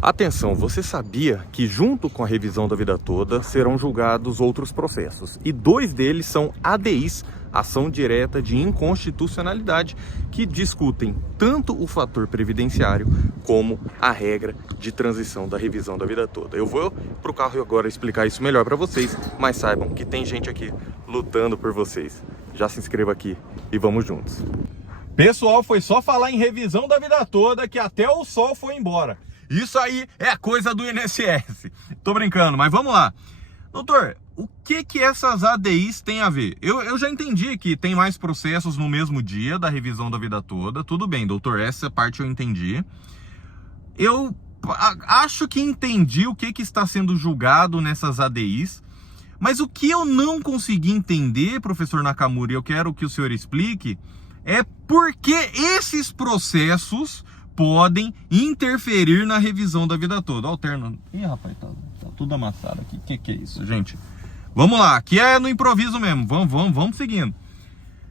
Atenção, você sabia que junto com a revisão da vida toda serão julgados outros processos? E dois deles são ADIs, ação direta de inconstitucionalidade, que discutem tanto o fator previdenciário como a regra de transição da revisão da vida toda. Eu vou para o carro agora explicar isso melhor para vocês, mas saibam que tem gente aqui lutando por vocês. Já se inscreva aqui e vamos juntos. Pessoal, foi só falar em revisão da vida toda que até o sol foi embora. Isso aí é coisa do INSS. Tô brincando, mas vamos lá. Doutor, o que essas ADIs têm a ver? Eu já entendi que tem mais processos no mesmo dia da revisão da vida toda. Tudo bem, doutor, essa parte eu entendi. Eu acho que entendi o que está sendo julgado nessas ADIs. Mas o que eu não consegui entender, professor Nakamura, e eu quero que o senhor explique, é por que esses processos podem interferir na revisão da vida toda. Alterna. Ih, rapaz, tá tudo amassado aqui. Que é isso, gente? Vamos lá, aqui é no improviso mesmo. Vamos seguindo.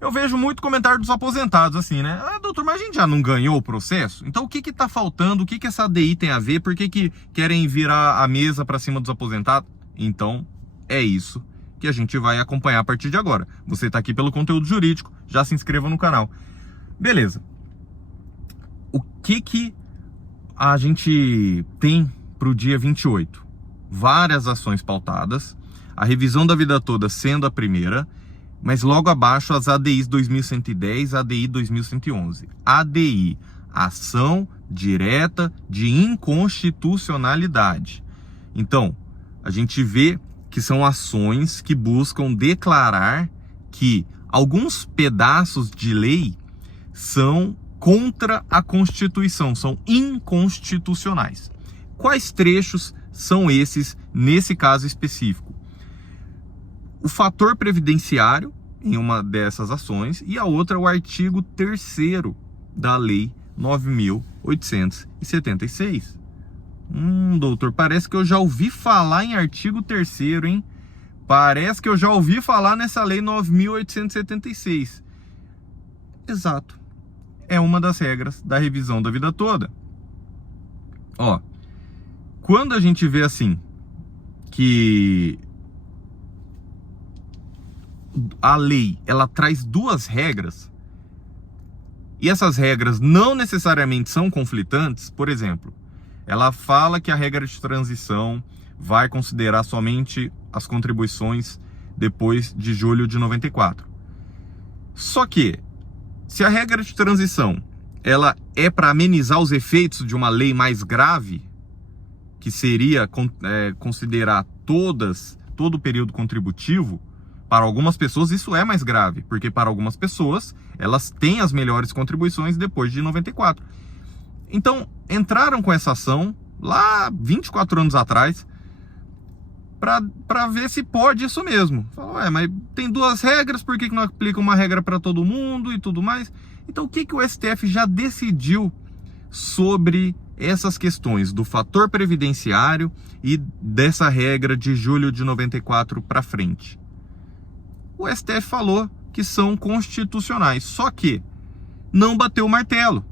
Eu vejo muito comentário dos aposentados assim, né? Ah, doutor, mas a gente já não ganhou o processo? Então o que tá faltando? O que essa ADI tem a ver? Por que querem virar a mesa para cima dos aposentados? Então, é isso que a gente vai acompanhar a partir de agora. Você tá aqui pelo conteúdo jurídico, já se inscreva no canal. Beleza. O que a gente tem para o dia 28? Várias ações pautadas, a revisão da vida toda sendo a primeira, mas logo abaixo as ADIs 2110, ADI 2111. ADI, ação direta de inconstitucionalidade. Então, a gente vê que são ações que buscam declarar que alguns pedaços de lei são contra a Constituição, são inconstitucionais. Quais trechos são esses nesse caso específico? O fator previdenciário em uma dessas ações e a outra o artigo 3º da Lei 9.876. Doutor, parece que eu já ouvi falar em artigo 3º, hein? Parece que eu já ouvi falar nessa Lei 9.876. Exato. É uma das regras da revisão da vida toda. Ó, quando a gente vê assim, que a lei, ela traz duas regras, e essas regras não necessariamente são conflitantes, por exemplo, ela fala que a regra de transição vai considerar somente as contribuições depois de julho de 94. Só que, se a regra de transição ela é para amenizar os efeitos de uma lei mais grave, que seria considerar todo o período contributivo, para algumas pessoas isso é mais grave, porque para algumas pessoas elas têm as melhores contribuições depois de 94. Então, entraram com essa ação lá 24 anos atrás, para ver se pode isso mesmo. Falou, mas tem duas regras, por que não aplica uma regra para todo mundo e tudo mais? Então o que o STF já decidiu sobre essas questões do fator previdenciário e dessa regra de julho de 94 para frente? O STF falou que são constitucionais, só que não bateu o martelo.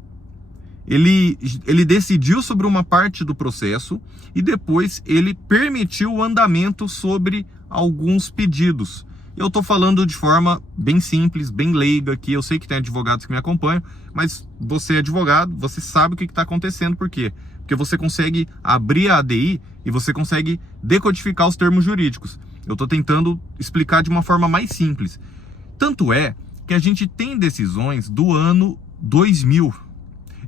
Ele decidiu sobre uma parte do processo e depois ele permitiu o andamento sobre alguns pedidos. Eu estou falando de forma bem simples, bem leiga aqui. Eu sei que tem advogados que me acompanham, mas você é advogado, você sabe o que está acontecendo. Por quê? Porque você consegue abrir a ADI e você consegue decodificar os termos jurídicos. Eu estou tentando explicar de uma forma mais simples. Tanto é que a gente tem decisões do ano 2000,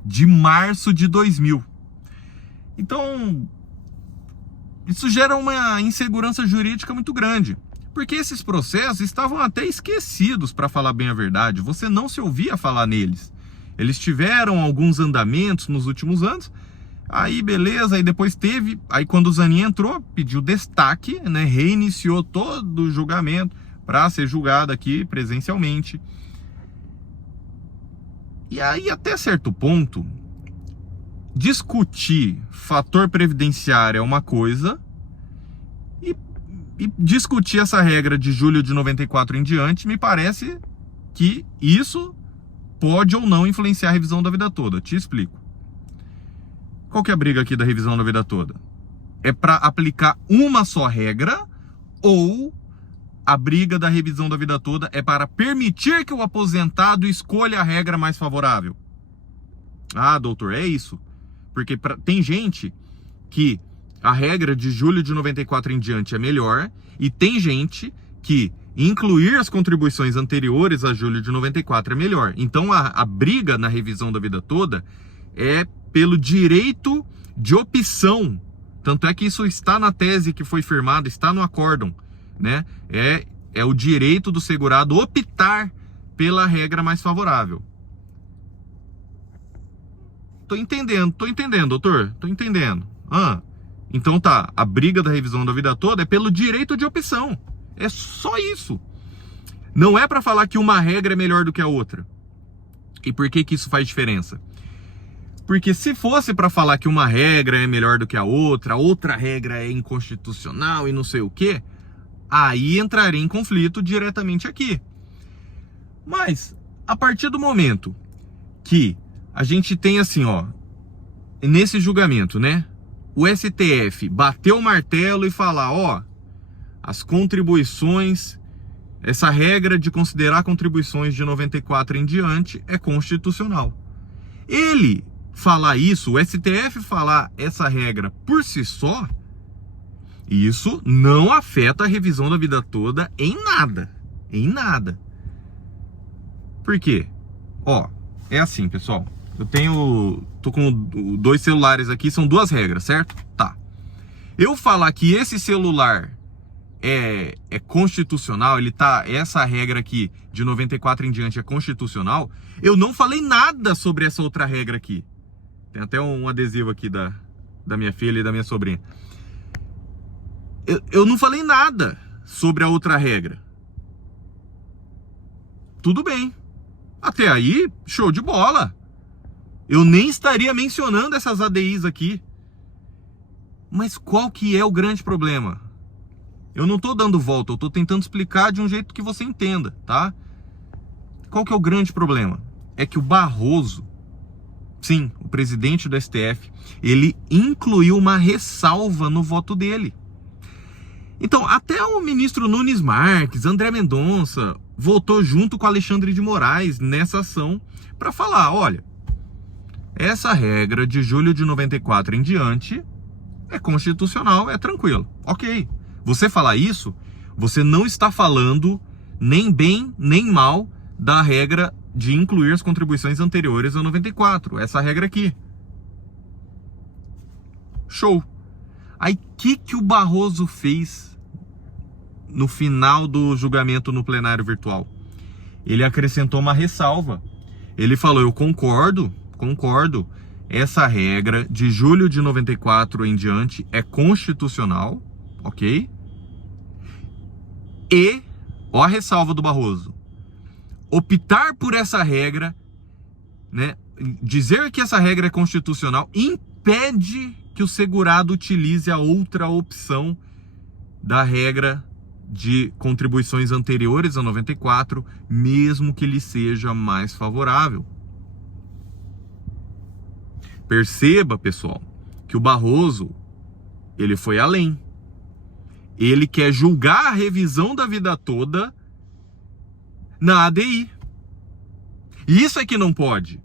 de março de 2000. Então, isso gera uma insegurança jurídica muito grande, porque esses processos estavam até esquecidos, para falar bem a verdade. Você não se ouvia falar neles. Eles tiveram alguns andamentos nos últimos anos, aí beleza, aí depois teve, aí quando o Zanin entrou, pediu destaque, né, reiniciou todo o julgamento para ser julgado aqui presencialmente. E aí, até certo ponto, discutir fator previdenciário é uma coisa e discutir essa regra de julho de 94 em diante, me parece que isso pode ou não influenciar a revisão da vida toda. Te explico. Qual que é a briga aqui da revisão da vida toda? É para aplicar uma só regra ou a briga da revisão da vida toda é para permitir que o aposentado escolha a regra mais favorável? Ah, doutor, é isso. Porque tem gente que a regra de julho de 94 em diante é melhor e tem gente que incluir as contribuições anteriores a julho de 94 é melhor. Então a briga na revisão da vida toda é pelo direito de opção. Tanto é que isso está na tese que foi firmada, está no acórdão, né? É o direito do segurado optar pela regra mais favorável. Tô entendendo, doutor. Tô entendendo. Então tá, a briga da revisão da vida toda é pelo direito de opção. É só isso. Não é para falar que uma regra é melhor do que a outra. E por que isso faz diferença? Porque se fosse para falar que uma regra é melhor do que a outra regra é inconstitucional e não sei o quê, aí entraria em conflito diretamente aqui. Mas, a partir do momento que a gente tem assim, ó, nesse julgamento, né, o STF bateu o martelo e falar, ó, as contribuições, essa regra de considerar contribuições de 94 em diante é constitucional. Ele falar isso, o STF falar essa regra por si só, isso não afeta a revisão da vida toda em nada. Em nada. Por quê? Ó, é assim, pessoal. Tô com 2 celulares aqui, são 2 regras, certo? Tá. Eu falar que esse celular é constitucional, essa regra aqui de 94 em diante é constitucional, eu não falei nada sobre essa outra regra aqui. Tem até um adesivo aqui da minha filha e da minha sobrinha. Eu não falei nada sobre a outra regra. Tudo bem. Até aí, show de bola. Eu nem estaria mencionando essas ADIs aqui. Mas qual que é o grande problema? Eu não estou dando volta, eu estou tentando explicar de um jeito que você entenda, tá? Qual que é o grande problema? É que o Barroso, sim, o presidente do STF, ele incluiu uma ressalva no voto dele. Então, até o ministro Nunes Marques, André Mendonça, votou junto com Alexandre de Moraes nessa ação para falar, olha, essa regra de julho de 94 em diante é constitucional, é tranquilo. Ok, você falar isso, você não está falando nem bem nem mal da regra de incluir as contribuições anteriores a 94, essa regra aqui. Show. Aí o que o Barroso fez no final do julgamento no plenário virtual? Ele acrescentou uma ressalva. Ele falou, eu concordo, essa regra de julho de 94 em diante é constitucional, ok? E, ó a ressalva do Barroso, optar por essa regra, né, dizer que essa regra é constitucional impede que o segurado utilize a outra opção da regra de contribuições anteriores a 94, mesmo que lhe seja mais favorável. Perceba, pessoal, que o Barroso, ele foi além. Ele quer julgar a revisão da vida toda na ADI. E isso é que não pode.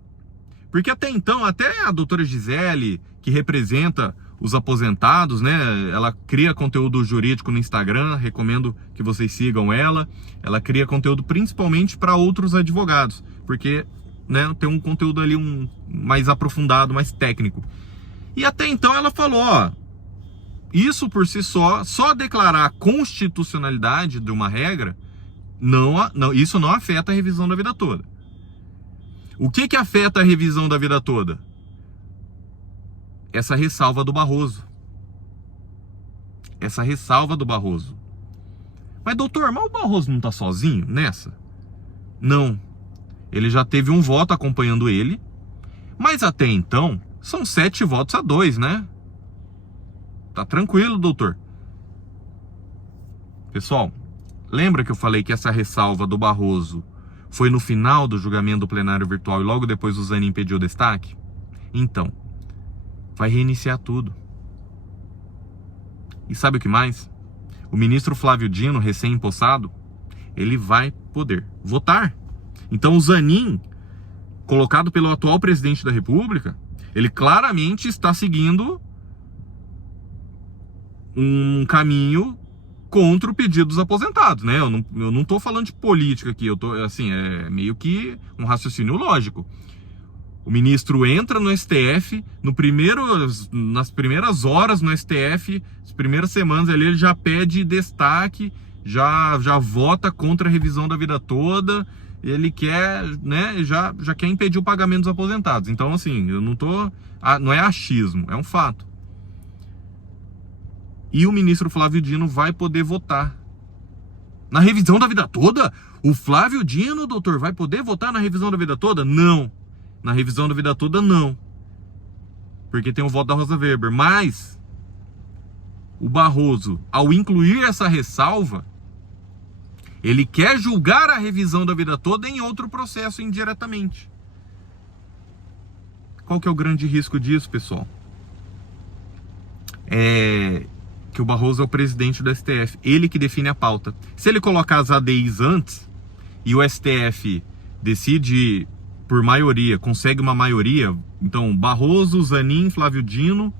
Porque até então, até a doutora Gisele, que representa os aposentados, né? Ela cria conteúdo jurídico no Instagram, recomendo que vocês sigam ela. Ela cria conteúdo principalmente para outros advogados, porque, né, tem um conteúdo ali mais aprofundado, mais técnico. E até então ela falou, ó, isso por si só declarar a constitucionalidade de uma regra, isso não afeta a revisão da vida toda. O que afeta a revisão da vida toda? Essa ressalva do Barroso. Essa ressalva do Barroso. Mas doutor, mas o Barroso não está sozinho nessa? Não. Ele já teve um voto acompanhando ele, mas até então são 7-2, né? Tá tranquilo, doutor. Pessoal, lembra que eu falei que essa ressalva do Barroso foi no final do julgamento do plenário virtual e logo depois o Zanin pediu destaque? Então, vai reiniciar tudo. E sabe o que mais? O ministro Flávio Dino, recém-empossado, ele vai poder votar. Então o Zanin, colocado pelo atual presidente da República, ele claramente está seguindo um caminho contra o pedido dos aposentados, né? Eu não estou falando de política aqui, eu tô, assim, é meio que um raciocínio lógico. O ministro entra no STF, nas primeiras horas no STF, as primeiras semanas ali, ele já pede destaque, já vota contra a revisão da vida toda, ele quer, né, já quer impedir o pagamento dos aposentados. Então, assim, não é achismo, é um fato. E o ministro Flávio Dino vai poder votar na revisão da vida toda? O Flávio Dino, doutor, vai poder votar na revisão da vida toda? Não. Na revisão da vida toda, não. Porque tem o voto da Rosa Weber. Mas o Barroso, ao incluir essa ressalva, ele quer julgar a revisão da vida toda em outro processo indiretamente. Qual que é o grande risco disso, pessoal? Que o Barroso é o presidente do STF. Ele que define a pauta. Se ele colocar as ADIs antes e o STF decide por maioria, consegue uma maioria, então Barroso, Zanin, Flávio Dino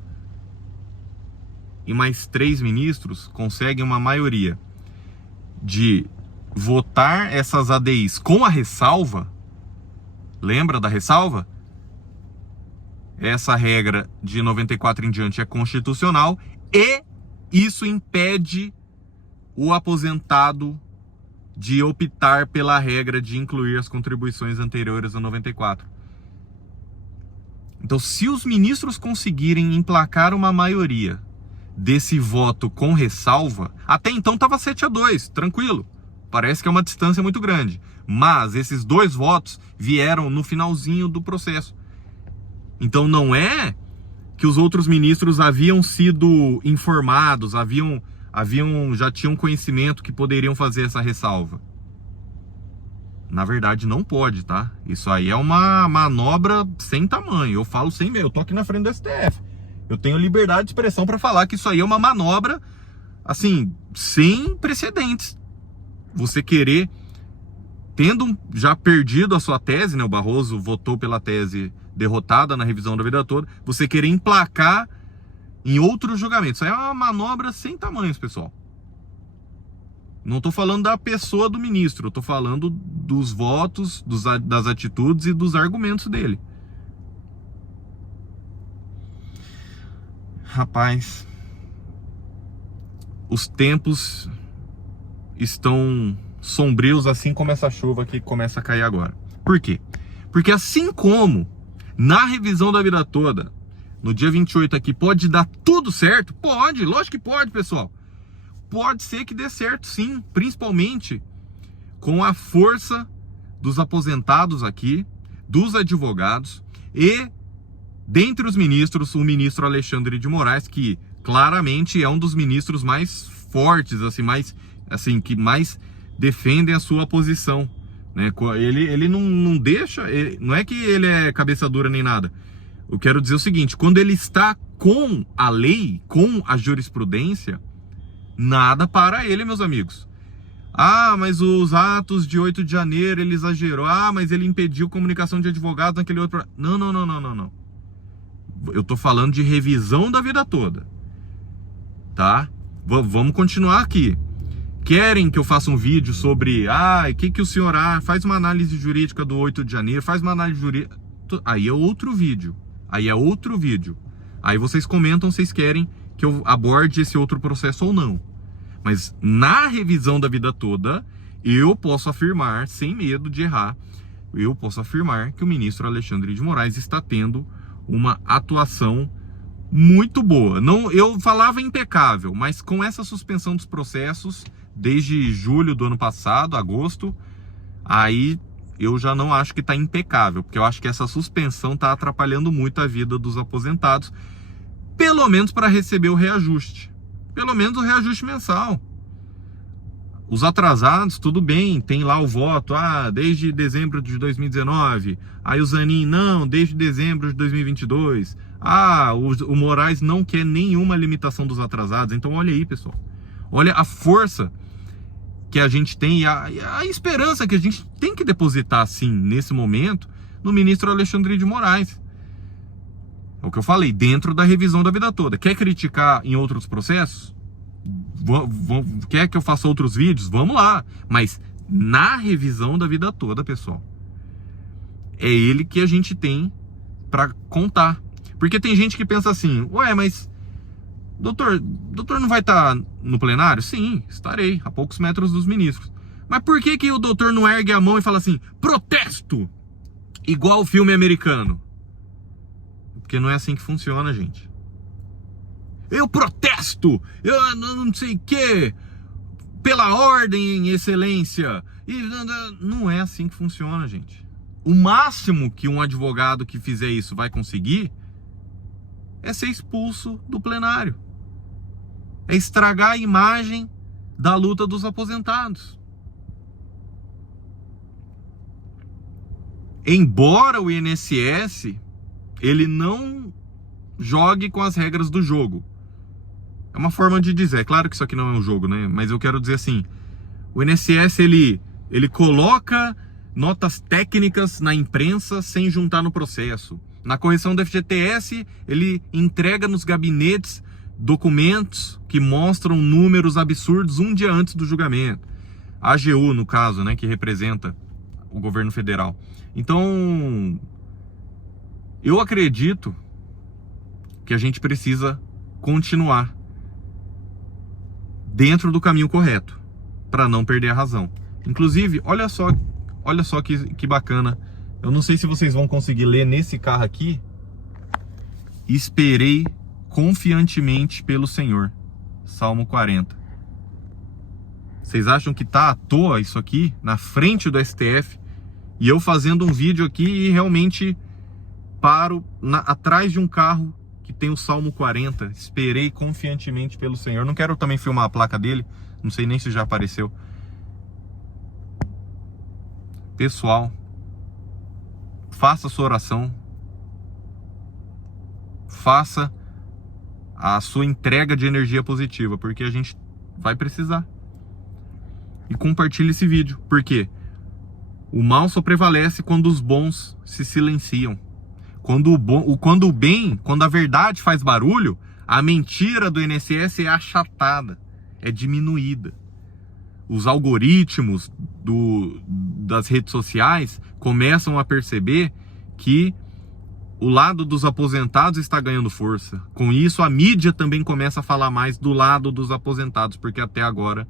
e mais 3 ministros conseguem uma maioria de votar essas ADIs com a ressalva. Lembra da ressalva? Essa regra de 94 em diante é constitucional e isso impede o aposentado de optar pela regra de incluir as contribuições anteriores a 94. Então, se os ministros conseguirem emplacar uma maioria desse voto com ressalva, até então estava 7-2, tranquilo. Parece que é uma distância muito grande. Mas esses 2 votos vieram no finalzinho do processo. Então não é que os outros ministros haviam sido informados, já tinham conhecimento que poderiam fazer essa ressalva. Na verdade, não pode, tá? Isso aí é uma manobra sem tamanho. Eu falo sem medo, eu tô aqui na frente do STF. Eu tenho liberdade de expressão para falar que isso aí é uma manobra, assim, sem precedentes. Você querer, tendo já perdido a sua tese, né? O Barroso votou pela tese derrotada na revisão da vida toda, você querer emplacar em outros julgamentos. Isso aí é uma manobra sem tamanhos, pessoal. Não estou falando da pessoa do ministro, eu estou falando dos votos, das atitudes e dos argumentos dele. Rapaz, os tempos estão sombrios, assim como essa chuva que começa a cair agora. Por quê? Porque assim como na revisão da vida toda, no dia 28 aqui, pode dar tudo certo? Pode, lógico que pode, pessoal. Pode ser que dê certo, sim. Principalmente com a força dos aposentados aqui, dos advogados e, dentre os ministros, o ministro Alexandre de Moraes, que claramente é um dos ministros mais fortes, assim, que mais defendem a sua posição. Né? Ele não deixa, não é que ele é cabeça dura nem nada. Eu quero dizer o seguinte, quando ele está com a lei, com a jurisprudência, nada para ele, meus amigos. Ah, mas os atos de 8 de janeiro, ele exagerou. Ah, mas ele impediu comunicação de advogados naquele outro... Não. Eu tô falando de revisão da vida toda. Tá? Vamos continuar aqui. Querem que eu faça um vídeo sobre... o que o senhor... faz uma análise jurídica do 8 de janeiro, faz uma análise jurídica... Aí é outro vídeo. Aí vocês comentam se vocês querem que eu aborde esse outro processo ou não. Mas na revisão da vida toda, eu posso afirmar, sem medo de errar, eu posso afirmar que o ministro Alexandre de Moraes está tendo uma atuação muito boa. Não, eu falava impecável, mas com essa suspensão dos processos, desde julho do ano passado, agosto, aí eu já não acho que está impecável, porque eu acho que essa suspensão está atrapalhando muito a vida dos aposentados, pelo menos para receber o reajuste. Pelo menos o reajuste mensal. Os atrasados, tudo bem, tem lá o voto, desde dezembro de 2019. Aí o Zanin, não, desde dezembro de 2022. O Moraes não quer nenhuma limitação dos atrasados. Então olha aí, pessoal. Olha a força que a gente tem e a esperança que a gente tem que depositar, sim, nesse momento, no ministro Alexandre de Moraes. É o que eu falei, dentro da revisão da vida toda. Quer criticar em outros processos? Quer que eu faça outros vídeos? Vamos lá. Mas na revisão da vida toda, pessoal, é ele que a gente tem para contar. Porque tem gente que pensa assim, ué, mas doutor não vai estar no plenário? Sim, estarei, a poucos metros dos ministros. Mas por que o doutor não ergue a mão e fala assim, protesto, igual o filme americano? Porque não é assim que funciona, gente. Eu protesto, eu não sei o que, pela ordem, excelência. E não é assim que funciona, gente. O máximo que um advogado que fizer isso vai conseguir é ser expulso do plenário. É estragar a imagem da luta dos aposentados. Embora o INSS ele não jogue com as regras do jogo. É uma forma de dizer, é claro que isso aqui não é um jogo, né? Mas eu quero dizer assim, o INSS ele coloca notas técnicas na imprensa sem juntar no processo. Na correção do FGTS, ele entrega nos gabinetes documentos que mostram números absurdos um dia antes do julgamento. A AGU, no caso, né, que representa o governo federal. Então, eu acredito que a gente precisa continuar dentro do caminho correto, para não perder a razão. Inclusive, olha só que bacana. Eu não sei se vocês vão conseguir ler nesse carro aqui. Esperei confiantemente pelo Senhor. Salmo 40. Vocês acham que tá à toa isso aqui, na frente do STF, e eu fazendo um vídeo aqui e realmente paro atrás de um carro que tem o Salmo 40. Esperei confiantemente pelo Senhor. Não quero também filmar a placa dele, não sei nem se já apareceu. Pessoal, faça a sua oração, faça a sua entrega de energia positiva, porque a gente vai precisar. E compartilhe esse vídeo, porque o mal só prevalece quando os bons se silenciam. Quando a verdade faz barulho, a mentira do INSS é achatada, é diminuída. Os algoritmos das redes sociais começam a perceber que o lado dos aposentados está ganhando força. Com isso, a mídia também começa a falar mais do lado dos aposentados, porque até agora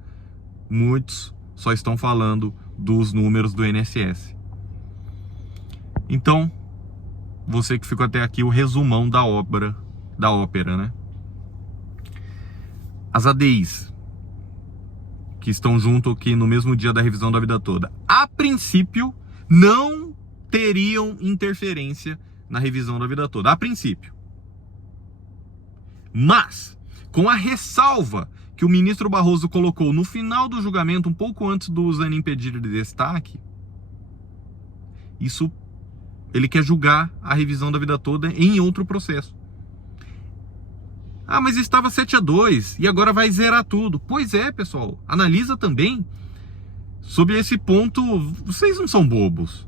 muitos só estão falando dos números do INSS. Então, você que ficou até aqui, o resumão da ópera, né? As ADIs que estão junto aqui no mesmo dia da revisão da vida toda, a princípio não teriam interferência na revisão da vida toda, a princípio. Mas, com a ressalva que o ministro Barroso colocou no final do julgamento, um pouco antes do Zanin pedir de destaque, isso, ele quer julgar a revisão da vida toda em outro processo. Ah, mas estava 7-2 e agora vai zerar tudo. Pois é, pessoal, analisa também sobre esse ponto. Vocês não são bobos.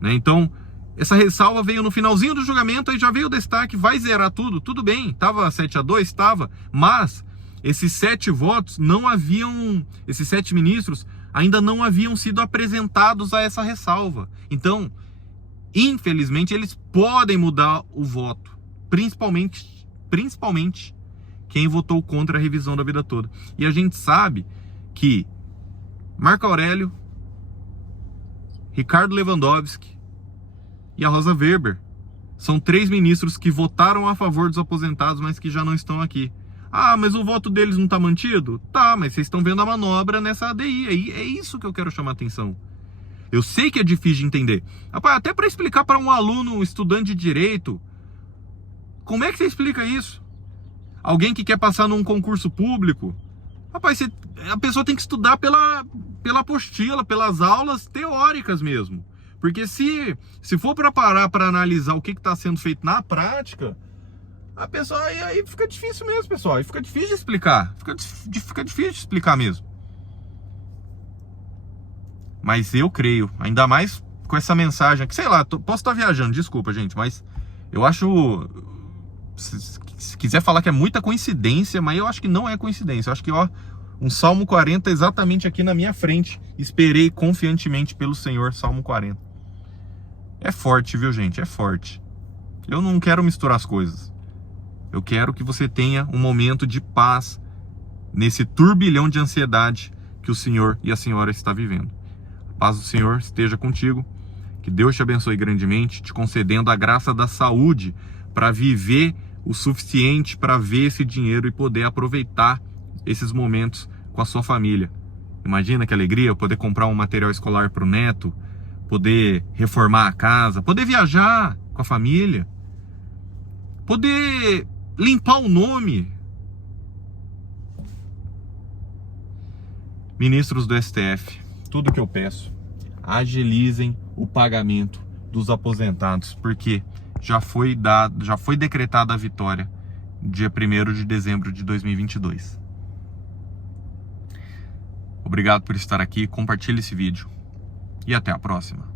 Né? Então, essa ressalva veio no finalzinho do julgamento, aí já veio o destaque, vai zerar tudo. Tudo bem, estava 7-2, estava, mas esses 7 votos não haviam, esses 7 ministros ainda não haviam sido apresentados a essa ressalva. Então, infelizmente, eles podem mudar o voto. Principalmente quem votou contra a revisão da vida toda. E a gente sabe que Marco Aurélio, Ricardo Lewandowski e a Rosa Weber são 3 ministros que votaram a favor dos aposentados, mas que já não estão aqui. Ah, mas o voto deles não está mantido? Tá, mas vocês estão vendo a manobra nessa ADI. É isso que eu quero chamar a atenção. Eu sei que é difícil de entender. Rapaz, até para explicar para um aluno, um estudante de direito, como é que você explica isso? Alguém que quer passar num concurso público, rapaz, a pessoa tem que estudar pela apostila, pelas aulas teóricas mesmo. Porque se for para parar para analisar o que está sendo feito na prática, a pessoa aí fica difícil mesmo, pessoal. Aí fica difícil de explicar. Fica difícil de explicar mesmo. Mas eu creio, ainda mais com essa mensagem aqui, sei lá, posso estar viajando, desculpa, gente, mas eu acho, se quiser falar que é muita coincidência, mas eu acho que não é coincidência. Eu acho que, ó, um Salmo 40 exatamente aqui na minha frente. Esperei confiantemente pelo Senhor, Salmo 40. É forte, viu, gente? É forte. Eu não quero misturar as coisas. Eu quero que você tenha um momento de paz nesse turbilhão de ansiedade que o Senhor e a Senhora estão vivendo. A paz do Senhor esteja contigo. Que Deus te abençoe grandemente, te concedendo a graça da saúde para viver o suficiente para ver esse dinheiro e poder aproveitar esses momentos com a sua família. Imagina que alegria poder comprar um material escolar para o neto, poder reformar a casa, poder viajar com a família, poder limpar o nome. Ministros do STF, tudo que eu peço, agilizem o pagamento dos aposentados, porque já foi decretada a vitória dia 1º de dezembro de 2022. Obrigado por estar aqui, compartilhe esse vídeo e até a próxima.